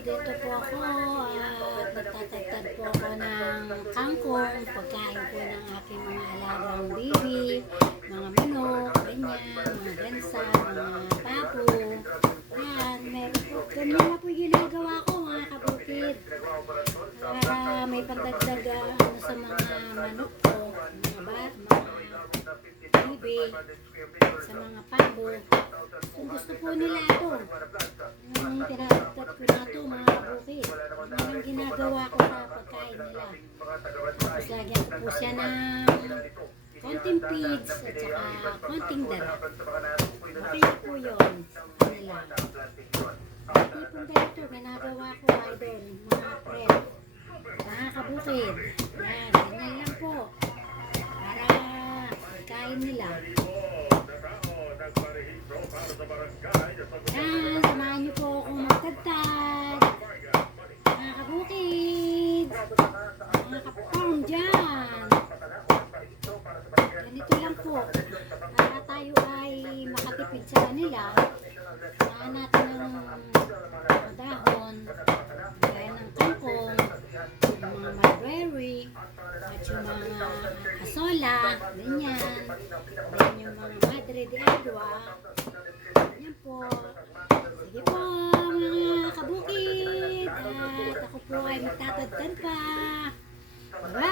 dito po ako at nagtatagtad po ako ng kangkong, pagkain po ng aking mga alagang baby, mga manok, ganyan, mga gansa, mga pabo. Yan, meron po. Ganyan na po yung ginagawa ko mga kabukid. Para may pagdagdag sa mga manok ko, mga baby, sa mga pabo. Kung gusto po nila ito, yung tinatagtad ko na ito mga kabukid. Yan ang ginagawa ko sa pagkain nila. Tapos lagyan ko po siya ng konting pigs at saka konting dara. Okay na po yun sa nila. Hindi po ganito ginagawa ko idol, mga friend, mga kabukid. Yan, ganyan lang po. Para pagkain nila. Yan, samahan niyo po akong magtagtad. Mga kabukid, mga kapong dyan. Ganito lang po. Para tayo ay makatipid sa kanila. Saan natin ng dahon, gaya ng kangkong, yung mga mulberry, at yung mga asola, ganyan. Then yung mga madre de agua. Yan po. Sige po mga kabukid. At ako po ay magtatagtad pa. Bye!